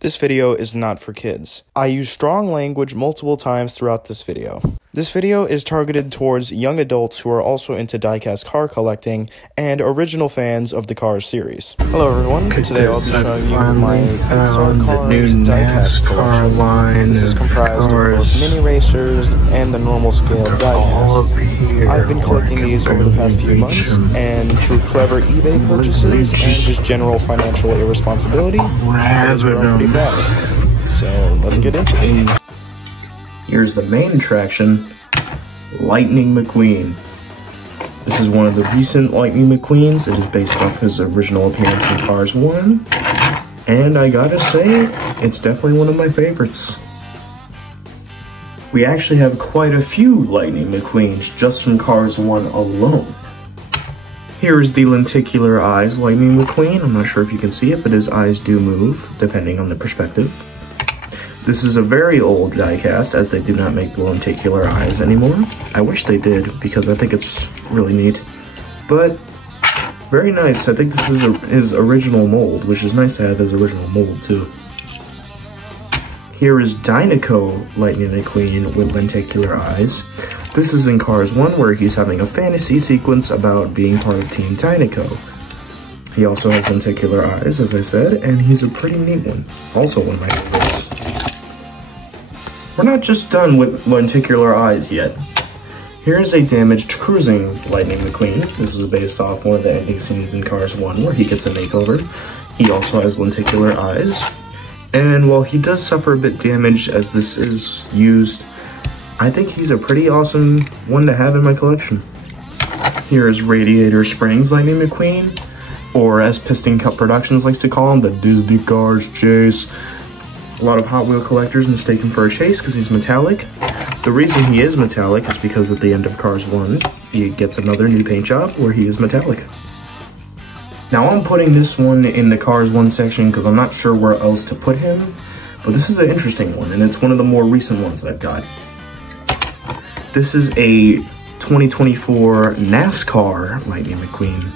This video is not for kids. I use strong language multiple times throughout this video. This video is targeted towards young adults who are also into diecast car collecting and original fans of the Cars series. Hello everyone, today I'll be showing you my Pixar Cars diecast collection. This is comprised of both mini racers and the normal scale diecast. I've been collecting these over the past few months, and through clever eBay purchases and just general financial irresponsibility, things are going pretty fast. So let's get into it. Here's the main attraction, Lightning McQueen. This is one of the recent Lightning McQueens. It is based off his original appearance in Cars 1. And I gotta say, it's definitely one of my favorites. We actually have quite a few Lightning McQueens just from Cars 1 alone. Here is the lenticular eyes Lightning McQueen. I'm not sure if you can see it, but his eyes do move, depending on the perspective. This is a very old diecast, as they do not make the lenticular eyes anymore. I wish they did, because I think it's really neat. But, very nice. I think this is his original mold, which is nice to have his original mold, too. Here is Dinoco Lightning McQueen with lenticular eyes. This is in Cars 1, where he's having a fantasy sequence about being part of Team Dinoco. He also has lenticular eyes, as I said, and he's a pretty neat one. Also one of my favorites. We're not just done with lenticular eyes yet. Here's a damaged cruising Lightning McQueen. This is based off one of the ending scenes in Cars 1 where he gets a makeover. He also has lenticular eyes. And while he does suffer a bit damage as this is used, I think he's a pretty awesome one to have in my collection. Here is Radiator Springs Lightning McQueen, or as Piston Cup Productions likes to call him, the Disney Cars Chase. A lot of Hot Wheel collectors mistake him for a Chase because he's metallic. The reason he is metallic is because at the end of Cars 1, he gets another new paint job where he is metallic. Now I'm putting this one in the Cars 1 section because I'm not sure where else to put him, but this is an interesting one, and it's one of the more recent ones that I've got. This is a 2024 NASCAR Lightning McQueen.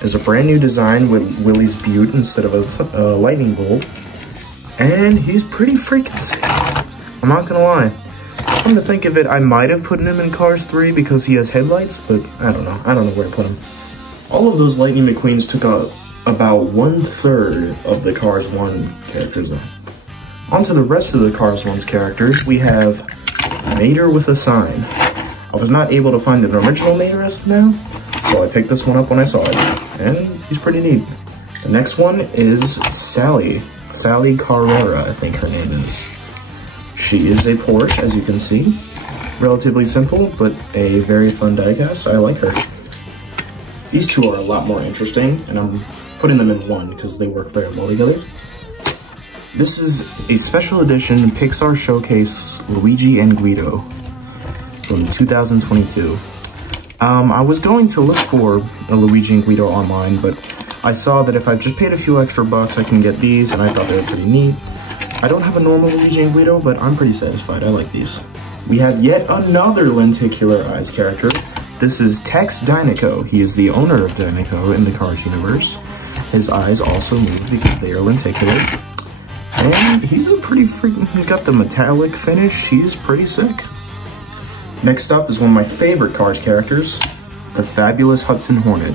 It's a brand new design with Willys Butte instead of a lightning bolt. And he's pretty freaking sick. I'm not gonna lie. Come to think of it, I might have put him in Cars 3 because he has headlights, but I don't know. I don't know where to put him. All of those Lightning McQueens took about 1/3 of the Cars 1 characters though. On to the rest of the Cars 1's characters, we have Mater with a Sign. I was not able to find an original Mater as of now, so I picked this one up when I saw it, and he's pretty neat. The next one is Sally Carrera, I think her name is. She is a Porsche, as you can see. Relatively simple, but a very fun diecast. I like her. These two are a lot more interesting, and I'm putting them in one because they work very well together. This is a special edition Pixar Showcase Luigi and Guido from 2022. I was going to look for a Luigi and Guido online, but I saw that if I just paid a few extra bucks, I can get these, and I thought they were pretty neat. I don't have a normal Luigi and Guido, but I'm pretty satisfied. I like these. We have yet another lenticular eyes character. This is Tex Dinoco. He is the owner of Dinoco in the Cars universe. His eyes also move because they are lenticular. And he's a pretty freaking, he's got the metallic finish. He's pretty sick. Next up is one of my favorite Cars characters, the fabulous Hudson Hornet.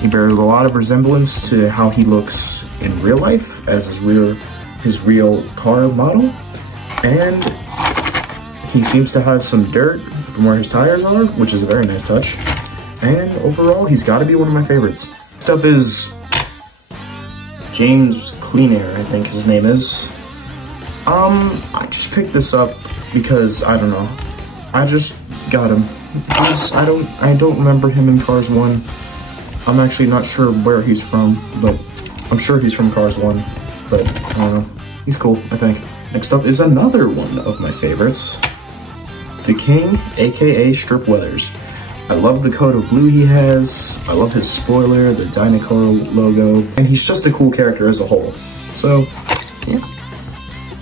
He bears a lot of resemblance to how he looks in real life as his real car model. And he seems to have some dirt from where his tires are, which is a very nice touch. And overall, he's gotta be one of my favorites. Next up is James Clean Air, I think his name is. I just picked this up because, I don't know. I just got him. I don't remember him in Cars 1. I'm actually not sure where he's from, but I'm sure he's from Cars 1, but I don't know. He's cool, I think. Next up is another one of my favorites, the King, aka Strip Weathers. I love the coat of blue he has, I love his spoiler, the Dinoco logo, and he's just a cool character as a whole. So, yeah.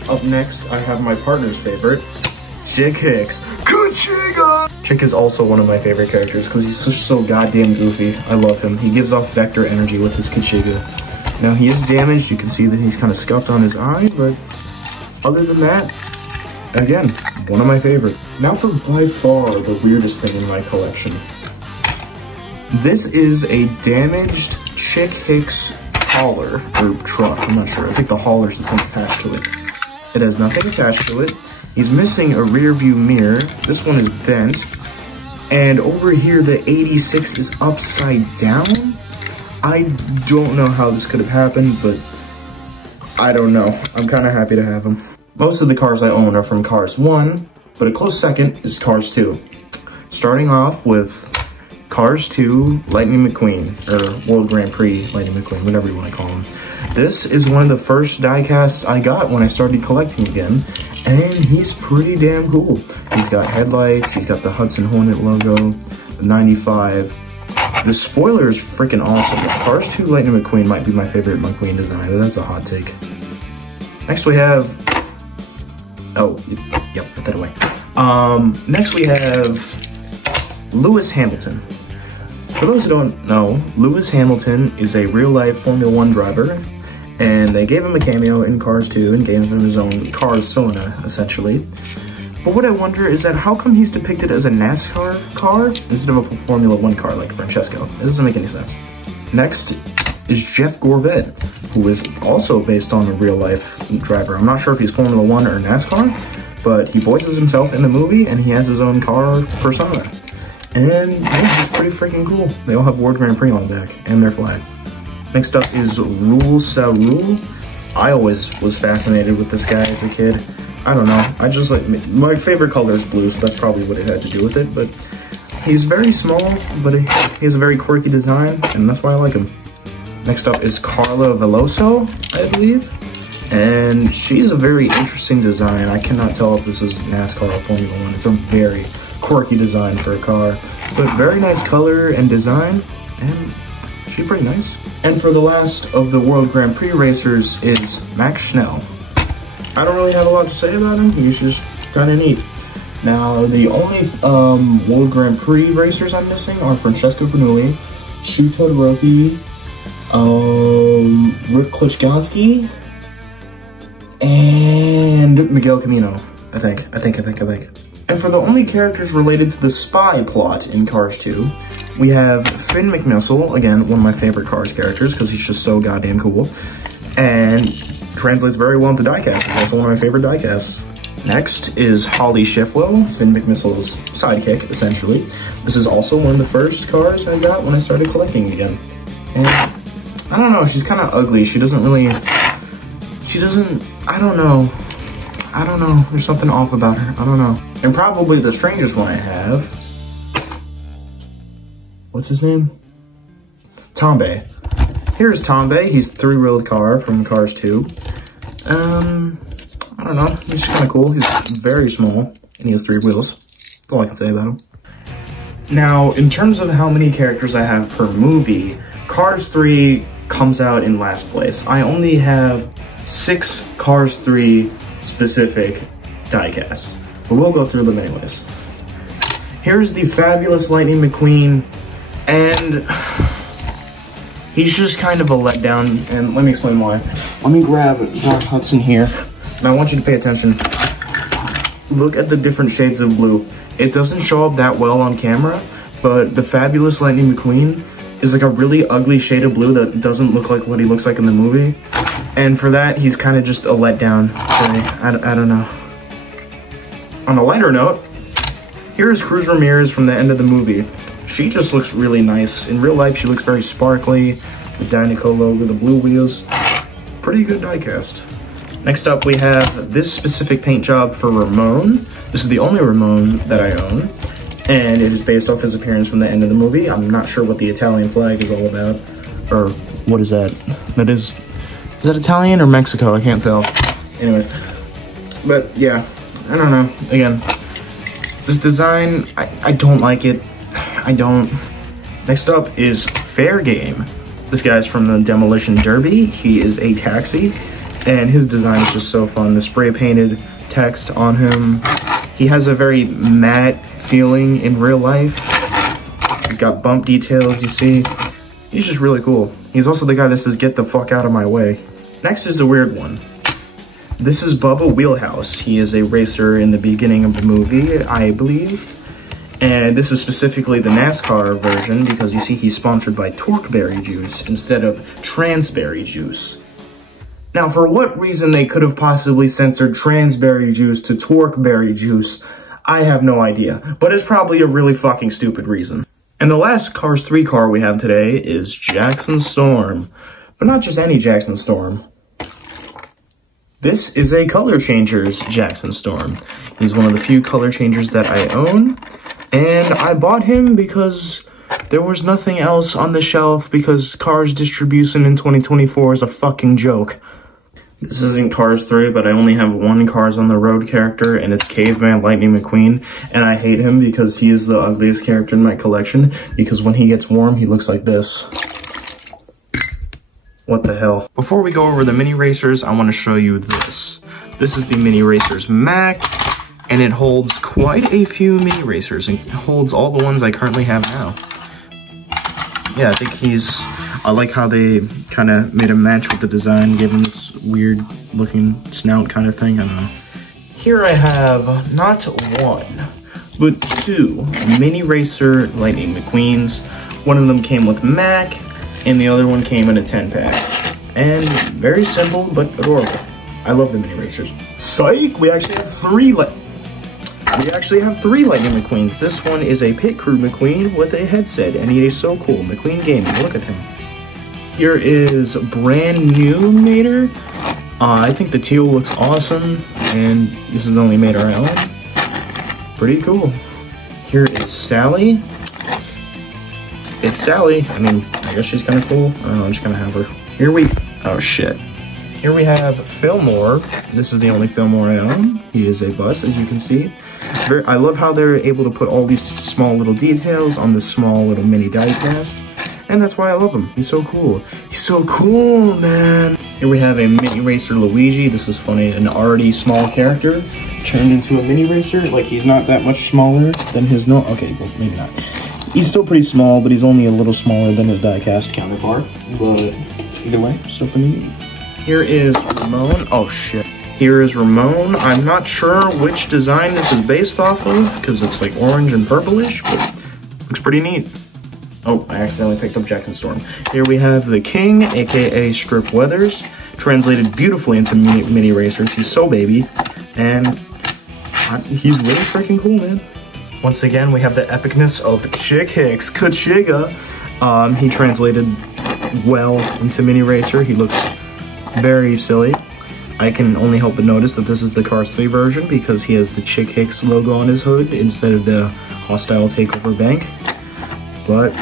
Up next, I have my partner's favorite, Chick Hicks. Kachiga! Chick is also one of my favorite characters because he's so goddamn goofy. I love him. He gives off vector energy with his Kachiga. Now he is damaged. You can see that he's kind of scuffed on his eye, but other than that, again, one of my favorites. Now for by far the weirdest thing in my collection. This is a damaged Chick Hicks hauler, or truck, I'm not sure. I think the hauler's the thing attached to it. It has nothing attached to it. He's missing a rear view mirror. This one is bent. And over here, the 86 is upside down. I don't know how this could have happened, but I don't know. I'm kind of happy to have him. Most of the cars I own are from Cars 1, but a close second is Cars 2. Starting off with Cars 2 Lightning McQueen, or World Grand Prix Lightning McQueen, whatever you want to call him. This is one of the first diecasts I got when I started collecting again, and he's pretty damn cool. He's got headlights, he's got the Hudson Hornet logo, the 95. The spoiler is freaking awesome. Cars 2 Lightning McQueen might be my favorite McQueen design, but that's a hot take. Next we have, oh, yep, put that away. Next we have Lewis Hamilton. For those who don't know, Lewis Hamilton is a real-life Formula 1 driver, and they gave him a cameo in Cars 2 and gave him his own Cars Sona, essentially. But what I wonder is that how come he's depicted as a NASCAR car instead of a Formula 1 car like Francesco? It doesn't make any sense. Next is Jeff Gorvette, who is also based on a real-life driver. I'm not sure if he's Formula 1 or NASCAR, but he voices himself in the movie, and he has his own car persona. And yeah, it's pretty freaking cool. They all have World Grand Prix on the back and their flag. Next up is Rule Saul. I always was fascinated with this guy as a kid. I don't know, I just like, my favorite color is blue, so that's probably what it had to do with it, but he's very small, but he has a very quirky design, and that's why I like him. Next up is Carla Veloso, I believe, and she's a very interesting design. I cannot tell if this is NASCAR or Formula 1. It's a very quirky design for a car, but very nice color and design, and she's pretty nice. And for the last of the World Grand Prix racers is Max Schnell. I don't really have a lot to say about him. He's just kind of neat. Now, the only World Grand Prix racers I'm missing are Francesco Bernoulli, Shu Todoroki, Rick Klichkowski, and Miguel Camino, I think. And for the only characters related to the spy plot in Cars 2, we have Finn McMissile, again, one of my favorite Cars characters because he's just so goddamn cool, and translates very well into diecast. It's also one of my favorite diecasts. Next is Holly Shifwell, Finn McMissile's sidekick, essentially. This is also one of the first cars I got when I started collecting again. And I don't know, she's kind of ugly. I don't know, there's something off about her, I don't know. And probably the strangest one I have, what's his name? Tombe. Here's Tombe. He's a three-wheeled car from Cars 2. I don't know. He's kind of cool. He's very small, and he has 3 wheels. That's all I can say about him. Now, in terms of how many characters I have per movie, Cars 3 comes out in last place. I only have 6 Cars 3 specific diecasts, but we'll go through them anyways. Here's the fabulous Lightning McQueen, and he's just kind of a letdown, and let me explain why. Let me grab Doc Hudson here, and I want you to pay attention. Look at the different shades of blue. It doesn't show up that well on camera, but the fabulous Lightning McQueen is like a really ugly shade of blue that doesn't look like what he looks like in the movie. And for that, he's kind of just a letdown. I don't know. On a lighter note, here's Cruz Ramirez from the end of the movie. She just looks really nice. In real life, she looks very sparkly. The Dynaco logo, the blue wheels. Pretty good diecast. Next up, we have this specific paint job for Ramon. This is the only Ramon that I own, and it is based off his appearance from the end of the movie. I'm not sure what the Italian flag is all about, or what is that? Is that Italian or Mexico? I can't tell. Anyways, but yeah, I don't know. Again, this design, I don't like it. I don't. Next up is Fair Game. This guy's from the Demolition Derby. He is a taxi, and his design is just so fun. The spray painted text on him. He has a very matte feeling in real life. He's got bump details, you see. He's just really cool. He's also the guy that says, "Get the fuck out of my way." Next is a weird one. This is Bubba Wheelhouse. He is a racer in the beginning of the movie, I believe. And this is specifically the NASCAR version because you see he's sponsored by Torqueberry Juice instead of Transberry Juice. Now, for what reason they could have possibly censored Transberry Juice to Torqueberry Juice, I have no idea. But it's probably a really fucking stupid reason. And the last Cars 3 car we have today is Jackson Storm. But not just any Jackson Storm. This is a Color Changers Jackson Storm. He's one of the few color changers that I own. And I bought him because there was nothing else on the shelf because Cars distribution in 2024 is a fucking joke. This isn't Cars 3, but I only have one Cars on the Road character, and it's Caveman Lightning McQueen. And I hate him because he is the ugliest character in my collection, because when he gets warm, he looks like this. What the hell? Before we go over the mini racers, I want to show you this. This is the Mini Racers Mac. And it holds quite a few mini racers. It holds all the ones I currently have now. Yeah, I think I like how they kind of made a match with the design, gave him this weird looking snout kind of thing, I don't know. Here I have not one, but two Mini Racer Lightning McQueens. One of them came with Mac, and the other one came in a 10-pack. And very simple, but adorable. I love the Mini Racers. Psych! We actually have three Lightning McQueens. This one is a Pit Crew McQueen with a headset, and he is so cool. McQueen Gaming, look at him. Here is brand new Mater. I think the teal looks awesome, and this is the only Mater I own. Pretty cool. Here is Sally. It's Sally. I mean, I guess she's kind of cool. I don't know, I'm just gonna have her. Oh shit. Here we have Fillmore. This is the only Fillmore I own. He is a bus, as you can see. I love how they're able to put all these small little details on this small little mini diecast. And that's why I love him. He's so cool. He's so cool, man. Here we have a Mini Racer Luigi. This is funny. An already small character turned into a Mini Racer. Like, he's not that much smaller than his okay, well, maybe not. He's still pretty small, but he's only a little smaller than his diecast counterpart. But either way, still pretty neat. Here is Ramon. Oh, shit. Here is Ramon. I'm not sure which design this is based off of, because it's like orange and purplish, but looks pretty neat. Oh, I accidentally picked up Jackson Storm. Here we have the King, aka Strip Weathers, translated beautifully into mini racers. He's so baby, and he's really freaking cool, man. Once again, we have the epicness of Chick Hicks, Kachiga. He translated well into mini racer. He looks very silly. I can only help but notice that this is the Cars 3 version because he has the Chick Hicks logo on his hood instead of the Hostile Takeover Bank. But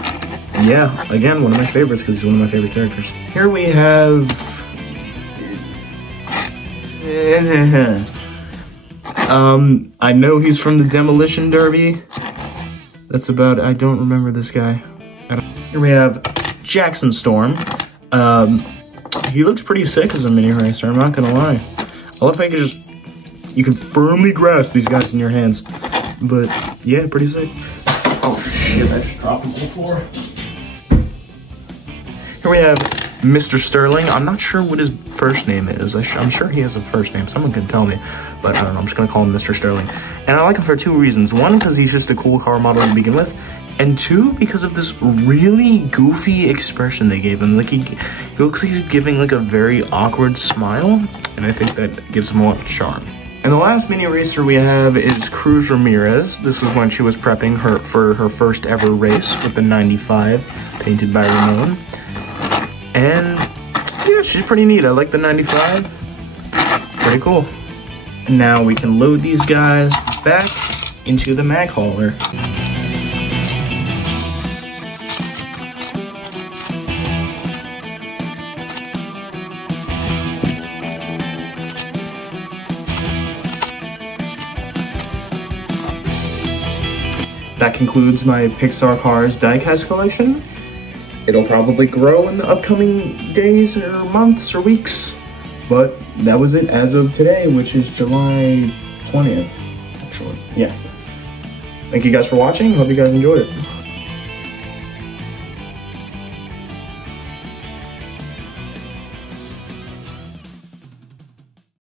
yeah, again, one of my favorites because he's one of my favorite characters. Here we have... I know he's from the Demolition Derby. That's about... I don't remember this guy. Here we have Jackson Storm. He looks pretty sick as a mini racer, I'm not gonna lie. I love how you can firmly grasp these guys in your hands. But yeah, pretty sick. Oh shit, I just dropped him on the floor. Here we have Mr. Sterling. I'm not sure what his first name is. I'm sure he has a first name. Someone can tell me. But I don't know, I'm just gonna call him Mr. Sterling. And I like him for two reasons. One, because he's just a cool car model to begin with. And two, because of this really goofy expression they gave him. Like, he looks like he's giving like a very awkward smile. And I think that gives him a lot of charm. And the last mini racer we have is Cruz Ramirez. This is when she was prepping for her first ever race with the 95, painted by Ramon. And yeah, she's pretty neat. I like the 95. Pretty cool. And now we can load these guys back into the mag hauler. That concludes my Pixar Cars diecast collection. It'll probably grow in the upcoming days or months or weeks, but that was it as of today, which is July 20th, actually. Yeah. Thank you guys for watching. Hope you guys enjoyed it.